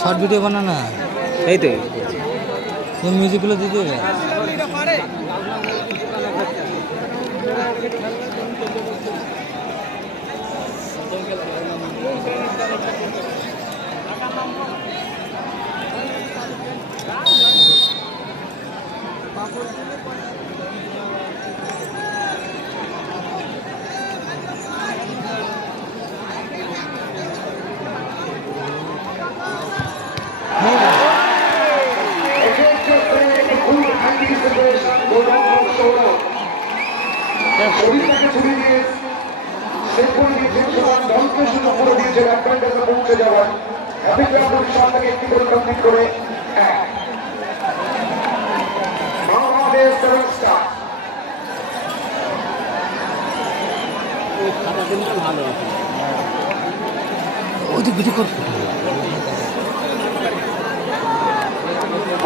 Short video বানা না, এই তো মিউজিকগুলো দিয়ে দেবে। শরীরটাকে ছুড়ে দিয়ে সেট করে দিয়েছেন সমান দলকে সুযোগ করে দিয়েছেন অ্যাডভান্টেজে পৌঁছে যাওয়ার। হ্যাপি ক্লাবের সবটাকে একটি করে কমপ্লিট করে বাংলাদেশ সেভেন স্টার ভালো আছে। ওদিক ভিডিও কর।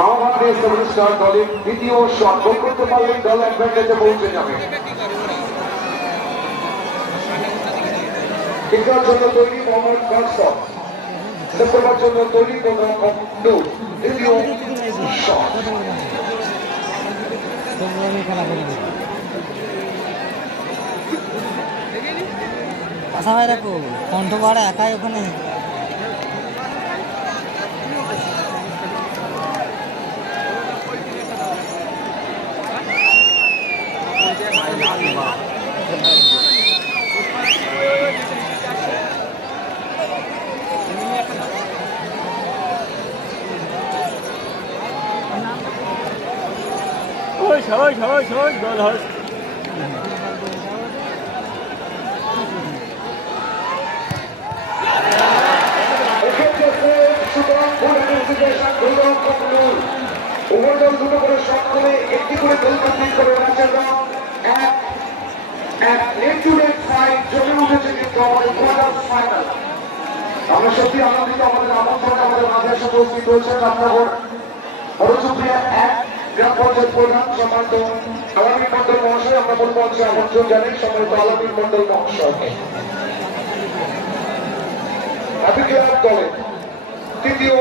বাংলাদেশ সেভেন স্টার দলের দ্বিতীয় শট গোল করতে পারলেই দল অ্যাডভান্টেজে পৌঁছে যাবে। খেলার জন্য তৈরি মোহাম্মদ কাসম, সেপ্টেম্বর জন্য তৈরি কোন রকম নূর। দ্বিতীয় শট আশা ভাই রাখো, কণ্ঠ বাড়া একাই ওখানে। গোল হয়। দুটো করে শট করে একটি করে গোল কমপ্লিট করে ম্যাচের রং এক নেচুরেল ফাইট জমে উঠেছে কিন্তু আমাদের কোয়ার্টার ফাইনাল। আমরা সত্যি আনন্দিত, আমাদের আমন্ত্রণে আমাদের মাঝে এসে উপস্থিত হয়েছেন আপনাদের বড়চুপ্রিয়া এক গ্রাম পঞ্চায়েত প্রধান সম্মানিত আলামী মন্ডল মহাশয়। আমরা বলবো হচ্ছে আমন্ত্রণ জানাই সম্মানিত আলামী মন্ডল মহাশয়কে। হ্যাপি ক্লাব দলের তৃতীয়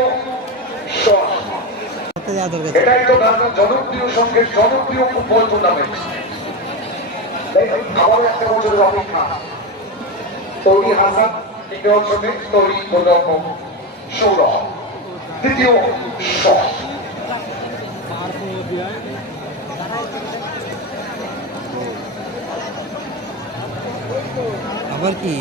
শট, এটাই তো জনপ্রিয় সঙ্গের জনপ্রিয় ফুটবল টুর্নামেন্ট। আবারও একটা বছরের অপেক্ষা। তৈরি হাসান অঞ্চলে তৈরি সৌরভ, তৃতীয় শট আবার কি